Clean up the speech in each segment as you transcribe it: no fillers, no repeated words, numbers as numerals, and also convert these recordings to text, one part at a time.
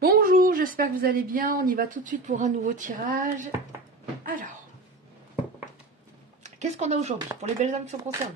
Bonjour, j'espère que vous allez bien. On y va tout de suite pour un nouveau tirage. Alors, qu'est-ce qu'on a aujourd'hui pour les belles âmes qui sont concernées?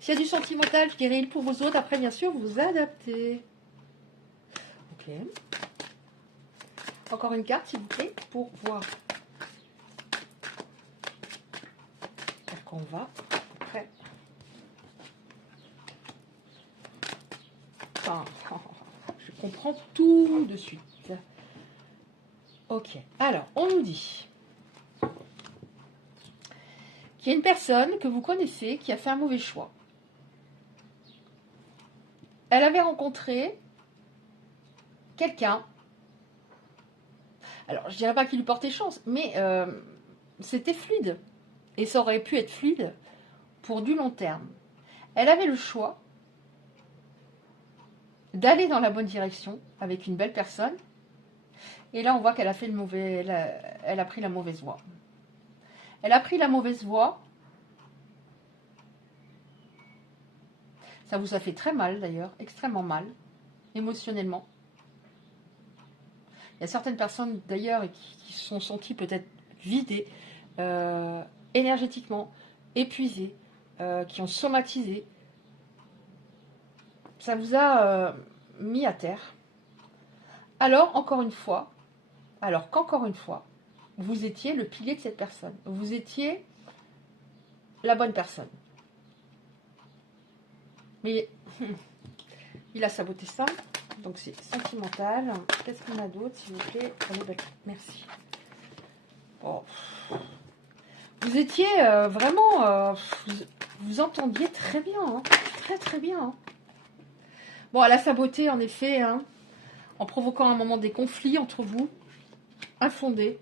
S'il y a du sentimental, je dirais il pour vos autres. Après, bien sûr, vous adaptez. Ok. Encore une carte, s'il vous plaît, pour voir vers quoi on va. Après. Enfin, je comprends tout de suite. Ok. Alors, on nous dit qu'il y a une personne que vous connaissez qui a fait un mauvais choix. Elle avait rencontré quelqu'un. Alors, je dirais pas qu'il lui portait chance, mais c'était fluide. Et ça aurait pu être fluide pour du long terme. Elle avait le choix d'aller dans la bonne direction avec une belle personne. Et là, on voit qu'elle a fait le mauvais, elle a pris la mauvaise voie. Elle a pris la mauvaise voie. Ça vous a fait très mal d'ailleurs, extrêmement mal, émotionnellement. Il y a certaines personnes d'ailleurs qui se sont senties peut-être vidées, énergétiquement, épuisées, qui ont somatisé. Ça vous a mis à terre. Alors, encore une fois, alors qu'encore une fois, vous étiez le pilier de cette personne. Vous étiez la bonne personne. Mais il a saboté ça. Donc c'est sentimental. Qu'est-ce qu'on a d'autre, s'il vous plaît? Merci. Oh. Vous étiez vraiment... vous entendiez très bien. Hein. Très très bien. Hein. Bon, elle a saboté en effet. Hein, en provoquant un moment des conflits entre vous. Infondés.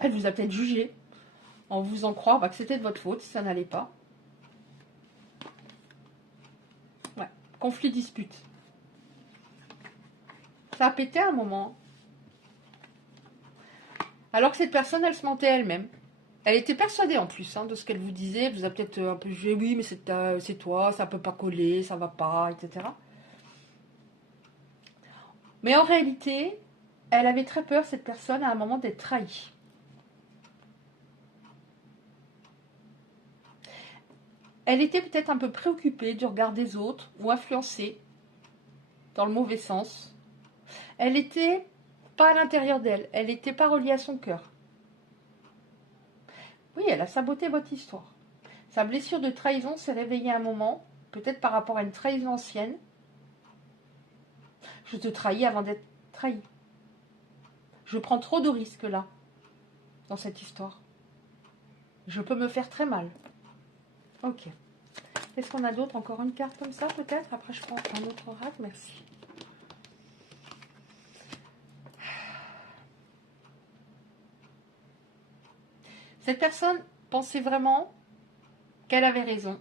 Elle vous a peut-être jugé. En vous en croire que c'était de votre faute si ça n'allait pas. Ouais. Conflit, dispute. Ça a pété à un moment. Alors que cette personne, elle se mentait elle-même. Elle était persuadée en plus de ce qu'elle vous disait. Elle vous a peut-être un peu jugé. Oui, mais c'est toi, ça peut pas coller, ça va pas, etc. Mais en réalité, elle avait très peur, cette personne, à un moment d'être trahie. Elle était peut-être un peu préoccupée du regard des autres ou influencée dans le mauvais sens. Elle n'était pas à l'intérieur d'elle. Elle n'était pas reliée à son cœur. Oui, elle a saboté votre histoire. Sa blessure de trahison s'est réveillée à un moment, peut-être par rapport à une trahison ancienne. Je te trahis avant d'être trahi. Je prends trop de risques là, dans cette histoire. Je peux me faire très mal. Ok. Qu'est-ce qu'on a d'autre? Encore une carte comme ça peut-être? Après je prends un autre oracle, merci. Cette personne pensait vraiment qu'elle avait raison.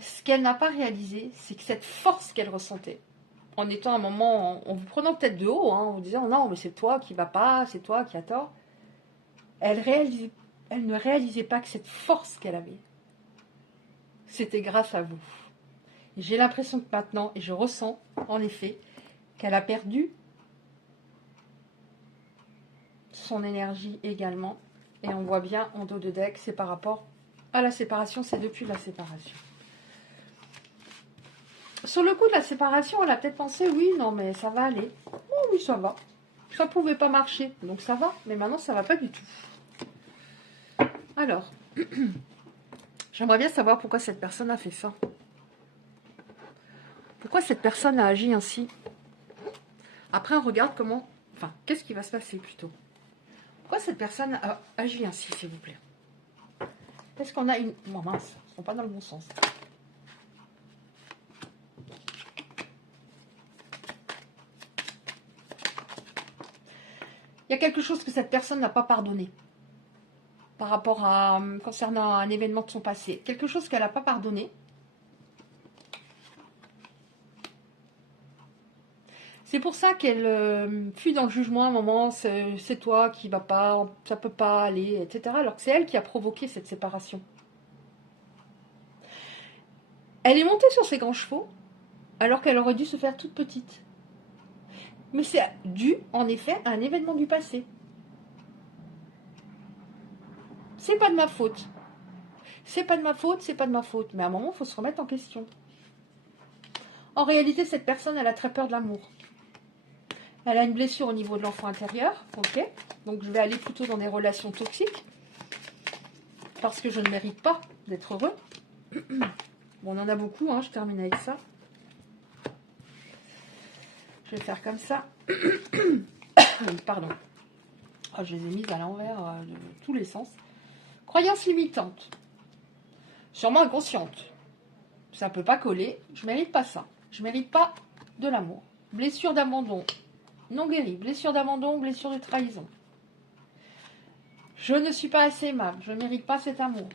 Ce qu'elle n'a pas réalisé, c'est que cette force qu'elle ressentait, en étant à un moment, en vous prenant peut-être de haut, en vous disant non, mais c'est toi qui va pas, c'est toi qui as tort, elle ne réalisait pas que cette force qu'elle avait, c'était grâce à vous. Et j'ai l'impression que maintenant, et je ressens en effet, qu'elle a perdu son énergie également. Et on voit bien en dos de deck, c'est par rapport à la séparation, c'est depuis la séparation. Sur le coup de la séparation, elle a peut-être pensé, oui, non, mais ça va aller. Oh oui, ça va. Ça pouvait pas marcher, donc ça va. Mais maintenant, ça va pas du tout. Alors, j'aimerais bien savoir pourquoi cette personne a fait ça. Pourquoi cette personne a agi ainsi? Après, on regarde comment... Enfin, qu'est-ce qui va se passer plutôt? Pourquoi cette personne a agi ainsi, s'il vous plaît? Est-ce qu'on a une... Oh mince, ils ne sont pas dans le bon sens. Il y a quelque chose que cette personne n'a pas pardonné. Par rapport à... concernant un événement de son passé. Quelque chose qu'elle n'a pas pardonné. C'est pour ça qu'elle fut dans le jugement à un moment, c'est toi qui va pas, ça peut pas aller, etc. Alors que c'est elle qui a provoqué cette séparation. Elle est montée sur ses grands chevaux, alors qu'elle aurait dû se faire toute petite. Mais c'est dû, en effet, à un événement du passé. C'est pas de ma faute. C'est pas de ma faute, c'est pas de ma faute. Mais à un moment, il faut se remettre en question. En réalité, cette personne, elle a très peur de l'amour. Elle a une blessure au niveau de l'enfant intérieur, ok. Donc je vais aller plutôt dans des relations toxiques. Parce que je ne mérite pas d'être heureux. Bon, on en a beaucoup, hein, je termine avec ça. Je vais faire comme ça. Pardon. Oh, je les ai mises à l'envers de tous les sens. Croyance limitante. Sûrement inconsciente. Ça ne peut pas coller. Je ne mérite pas ça. Je ne mérite pas de l'amour. Blessure d'abandon. Non guérie. Blessure d'abandon, blessure de trahison. Je ne suis pas assez aimable. Je ne mérite pas cet amour.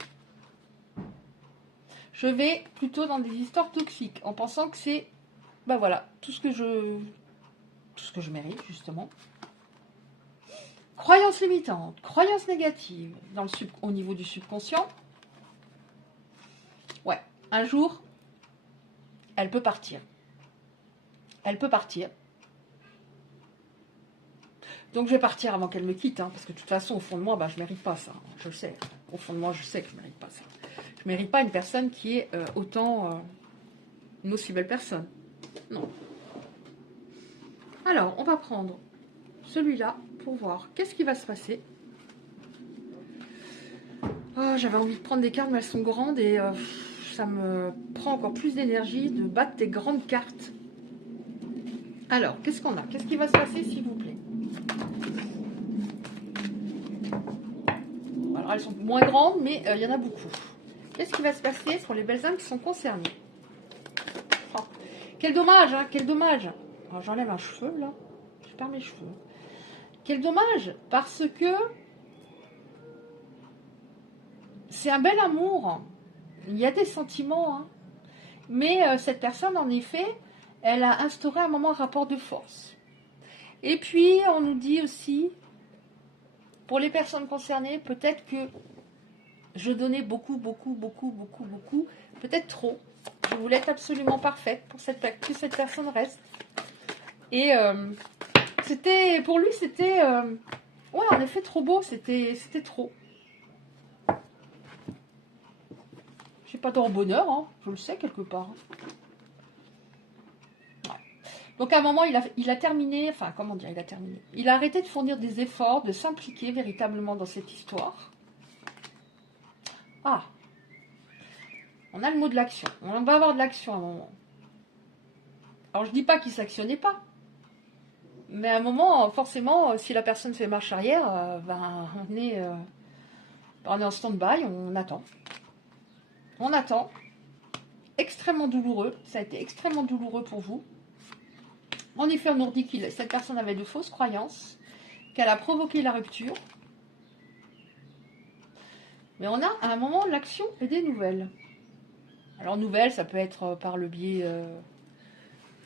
Je vais plutôt dans des histoires toxiques en pensant que c'est, ben voilà, tout ce que je mérite, justement. Croyance limitante, croyance négative au niveau du subconscient. Ouais, un jour, elle peut partir. Elle peut partir. Donc je vais partir avant qu'elle me quitte, hein, parce que de toute façon, au fond de moi, je ne mérite pas ça. Je le sais. Au fond de moi, je sais que je ne mérite pas ça. Je ne mérite pas une personne qui est autant une aussi belle personne. Non. Alors, on va prendre celui-là pour voir qu'est-ce qui va se passer. Oh, j'avais envie de prendre des cartes, mais elles sont grandes et ça me prend encore plus d'énergie de battre des grandes cartes. Alors, qu'est-ce qu'on a? Qu'est-ce qui va se passer, s'il vous plaît? Alors, elles sont moins grandes, mais il y en a beaucoup. Qu'est-ce qui va se passer pour les belles âmes qui sont concernées? Oh, quel dommage, hein, quel dommage. Alors, j'enlève un cheveu, là. Je perds mes cheveux. Quel dommage, parce que c'est un bel amour. Il y a des sentiments, hein. Mais cette personne, en effet, elle a instauré un moment un rapport de force. Et puis, on nous dit aussi, pour les personnes concernées, peut-être que je donnais beaucoup, peut-être trop. Je voulais être absolument parfaite pour que cette personne reste. Et pour lui, c'était, ouais, en effet, trop beau, c'était trop. Je suis pas dans le bonheur, hein, je le sais quelque part. Ouais. Donc à un moment, il a terminé, enfin comment dire, il a terminé. Il a arrêté de fournir des efforts, de s'impliquer véritablement dans cette histoire. Ah, on a le mot de l'action. On va avoir de l'action à un moment. Alors je dis pas qu'il s'actionnait pas. Mais à un moment, forcément, si la personne fait marche arrière, on est en stand-by, on attend. On attend. Extrêmement douloureux. Ça a été extrêmement douloureux pour vous. En effet, on nous dit que cette personne avait de fausses croyances, qu'elle a provoqué la rupture. Mais on a à un moment l'action et des nouvelles. Alors nouvelles, ça peut être par le biais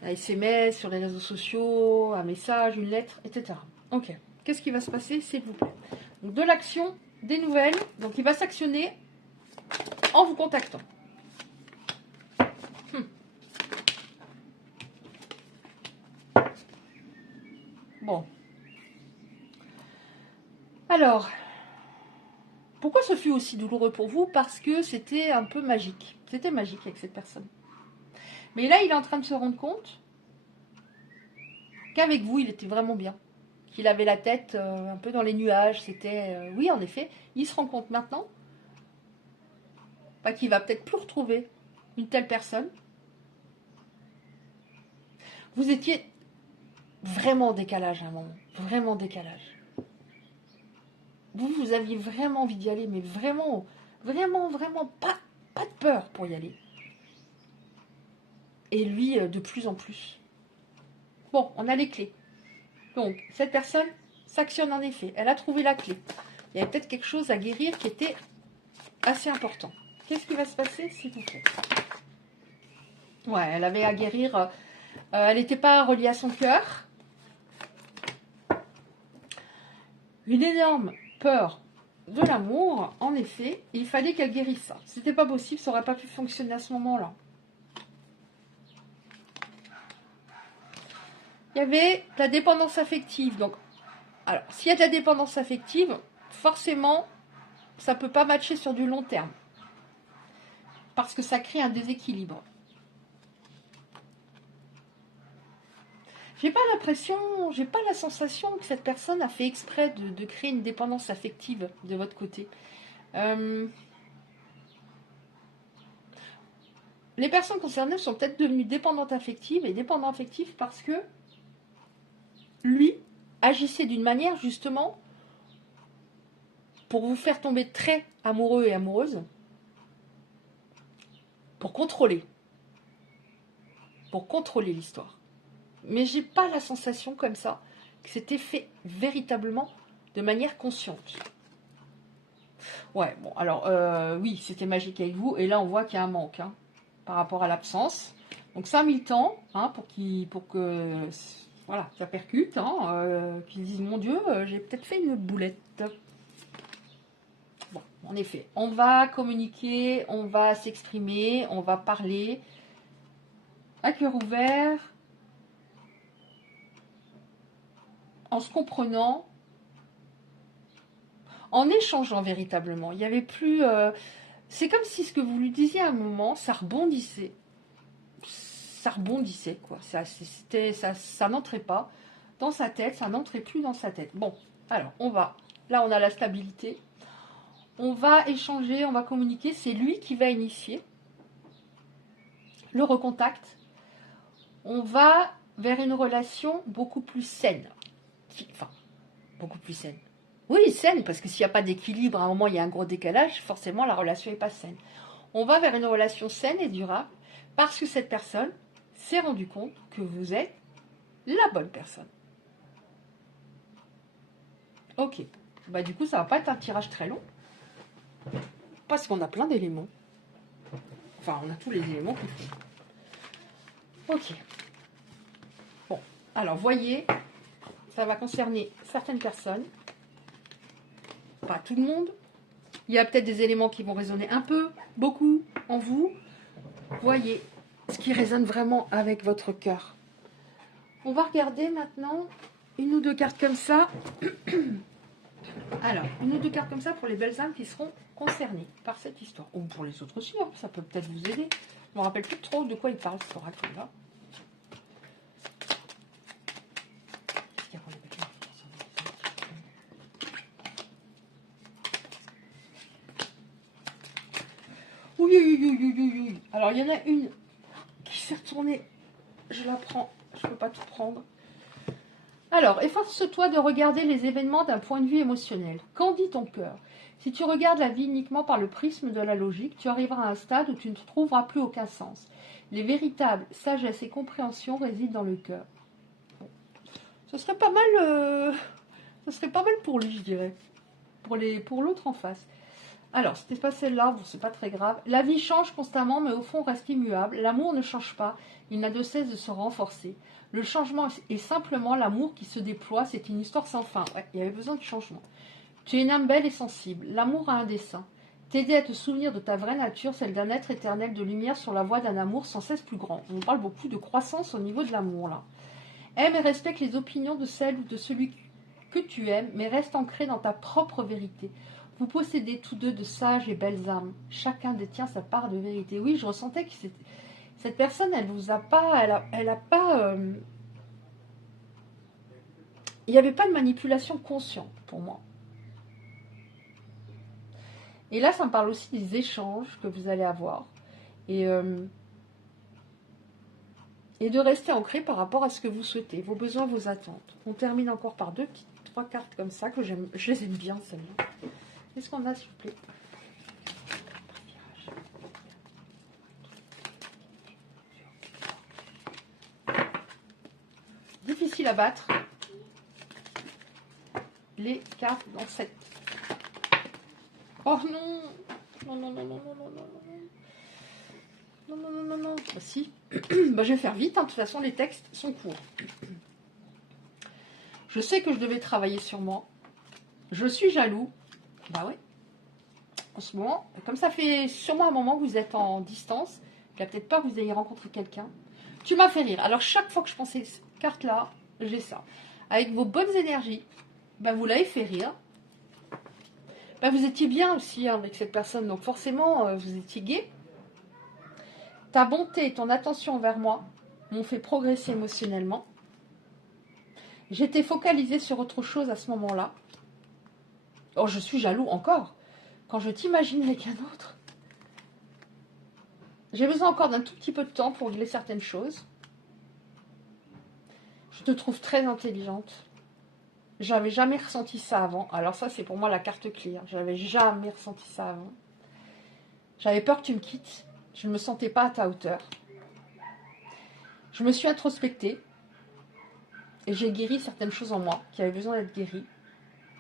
d'un SMS, sur les réseaux sociaux, un message, une lettre, etc. Ok. Qu'est-ce qui va se passer, s'il vous plaît? Donc de l'action, des nouvelles. Donc il va s'actionner en vous contactant. Bon. Alors, pourquoi ce fut aussi douloureux pour vous? Parce que c'était un peu magique. C'était magique avec cette personne. Mais là, il est en train de se rendre compte qu'avec vous, il était vraiment bien. Qu'il avait la tête un peu dans les nuages. C'était, oui, en effet, il se rend compte maintenant qu'il va peut-être plus retrouver une telle personne. Vous étiez vraiment en décalage à un moment. Vraiment en décalage. Vous aviez vraiment envie d'y aller, mais vraiment pas de peur pour y aller. Et lui, de plus en plus. Bon, on a les clés. Donc, cette personne s'actionne en effet. Elle a trouvé la clé. Il y avait peut-être quelque chose à guérir qui était assez important. Qu'est-ce qui va se passer, s'il vous plaît? Ouais, elle avait à guérir. Elle n'était pas reliée à son cœur. Une énorme peur de l'amour, en effet. Il fallait qu'elle guérisse ça. C'était pas possible, ça n'aurait pas pu fonctionner à ce moment-là. il y avait de la dépendance affective. Donc, alors, s'il y a de la dépendance affective, forcément, ça ne peut pas matcher sur du long terme. Parce que ça crée un déséquilibre. J'ai pas l'impression, j'ai pas la sensation que cette personne a fait exprès de créer une dépendance affective de votre côté. Les personnes concernées sont peut-être devenues dépendantes affectives et dépendants affectifs parce que lui agissait d'une manière justement pour vous faire tomber très amoureux et amoureuse, pour contrôler l'histoire. Mais j'ai pas la sensation comme ça que c'était fait véritablement de manière consciente. Ouais, bon, alors oui, c'était magique avec vous, et là on voit qu'il y a un manque hein, par rapport à l'absence. Donc 5000 temps hein, pour que voilà, ça percute, hein, qu'ils disent mon Dieu, j'ai peut-être fait une boulette. Bon, en effet, on va communiquer, on va s'exprimer, on va parler à cœur ouvert, en se comprenant, en échangeant véritablement. Il n'y avait plus... c'est comme si ce que vous lui disiez à un moment, ça rebondissait. Ça rebondissait, quoi. Ça n'entrait pas dans sa tête, ça n'entrait plus dans sa tête. Bon, alors, on va... Là, on a la stabilité. On va échanger, on va communiquer. C'est lui qui va initier le recontact. On va vers une relation beaucoup plus saine. Enfin, beaucoup plus saine. Oui, saine, parce que s'il n'y a pas d'équilibre, à un moment, il y a un gros décalage, forcément, la relation n'est pas saine. On va vers une relation saine et durable parce que cette personne s'est rendue compte que vous êtes la bonne personne. Ok. Bah, du coup, ça ne va pas être un tirage très long parce qu'on a plein d'éléments. Enfin, on a tous les éléments qu'il faut. Ok. Bon. Alors, voyez, ça va concerner certaines personnes. Pas tout le monde. Il y a peut-être des éléments qui vont résonner un peu, beaucoup, en vous. Voyez ce qui résonne vraiment avec votre cœur. On va regarder maintenant une ou deux cartes comme ça. Alors, une ou deux cartes comme ça pour les belles âmes qui seront concernées par cette histoire. Ou pour les autres aussi, hein, ça peut peut-être vous aider. Je ne me rappelle plus trop de quoi il parle, cet oracle-là. Oui. Alors, il y en a une qui s'est retournée. Je la prends. Je ne peux pas tout prendre. Alors, efforce-toi de regarder les événements d'un point de vue émotionnel. Qu'en dit ton cœur? Si tu regardes la vie uniquement par le prisme de la logique, tu arriveras à un stade où tu ne trouveras plus aucun sens. Les véritables sagesse et compréhension résident dans le cœur. Bon. Ce serait pas mal pour lui, je dirais. Pour l'autre en face. Alors, c'était pas celle-là, bon, c'est pas très grave. La vie change constamment, mais au fond reste immuable. L'amour ne change pas, il n'a de cesse de se renforcer. Le changement est simplement l'amour qui se déploie, c'est une histoire sans fin. Ouais, il y avait besoin de changement. Tu es une âme belle et sensible, l'amour a un dessein. T'aider à te souvenir de ta vraie nature, celle d'un être éternel de lumière sur la voie d'un amour sans cesse plus grand. On parle beaucoup de croissance au niveau de l'amour, là. Aime et respecte les opinions de celle ou de celui que tu aimes, mais reste ancré dans ta propre vérité. Vous possédez tous deux de sages et belles âmes. Chacun détient sa part de vérité. Oui, je ressentais que cette personne, elle vous a pas... Elle a pas... il n'y avait pas de manipulation consciente pour moi. Et là, ça me parle aussi des échanges que vous allez avoir. Et de rester ancré par rapport à ce que vous souhaitez, vos besoins, vos attentes. On termine encore par trois cartes comme ça, que j'aime. Je les aime bien, celles-là. Qu'est-ce qu'on a, s'il vous plaît? Difficile à battre. Les cartes dans cette. Oh non! Non. Non. Bah si. Bah, je vais faire vite, hein. De toute façon, les textes sont courts. Je sais que je devais travailler sur moi. Je suis jaloux. Bah ouais. En ce moment, comme ça fait sûrement un moment que vous êtes en distance, il n'y a peut-être pas que vous ayez rencontré quelqu'un. Tu m'as fait rire. Alors, chaque fois que je pensais cette carte-là, j'ai ça. Avec vos bonnes énergies, bah, vous l'avez fait rire. Bah, vous étiez bien aussi hein, avec cette personne, donc forcément, vous étiez gai. Ta bonté et ton attention envers moi m'ont fait progresser émotionnellement. J'étais focalisée sur autre chose à ce moment-là. Oh, je suis jaloux encore. Quand je t'imagine avec un autre. J'ai besoin encore d'un tout petit peu de temps pour régler certaines choses. Je te trouve très intelligente. J'avais jamais ressenti ça avant. Alors ça, c'est pour moi la carte clé. Hein. J'avais jamais ressenti ça avant. J'avais peur que tu me quittes. Je ne me sentais pas à ta hauteur. Je me suis introspectée. Et j'ai guéri certaines choses en moi qui avaient besoin d'être guéries.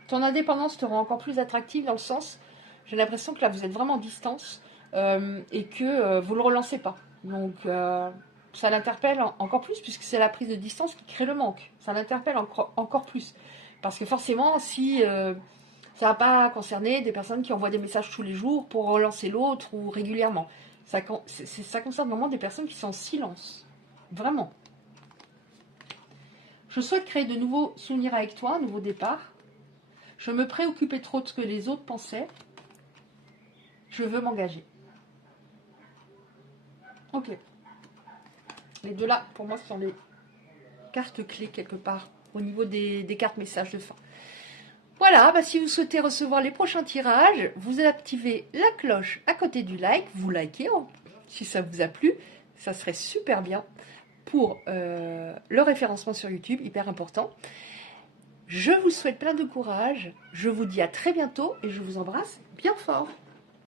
Ton indépendance te rend encore plus attractive dans le sens, j'ai l'impression que là vous êtes vraiment en distance et que vous ne le relancez pas. Donc ça l'interpelle encore plus puisque c'est la prise de distance qui crée le manque. Ça l'interpelle encore plus. Parce que forcément, si ça va pas concerner des personnes qui envoient des messages tous les jours pour relancer l'autre ou régulièrement. Ça concerne vraiment des personnes qui sont en silence. Vraiment. Je souhaite créer de nouveaux souvenirs avec toi, un nouveau départ. Je me préoccupais trop de ce que les autres pensaient. Je veux m'engager. Ok. Les deux là, pour moi, ce sont les cartes clés quelque part au niveau des cartes messages de fin. Voilà, bah si vous souhaitez recevoir les prochains tirages, vous activez la cloche à côté du like, vous likez si ça vous a plu, ça serait super bien pour le référencement sur YouTube, hyper important. Je vous souhaite plein de courage, je vous dis à très bientôt et je vous embrasse bien fort.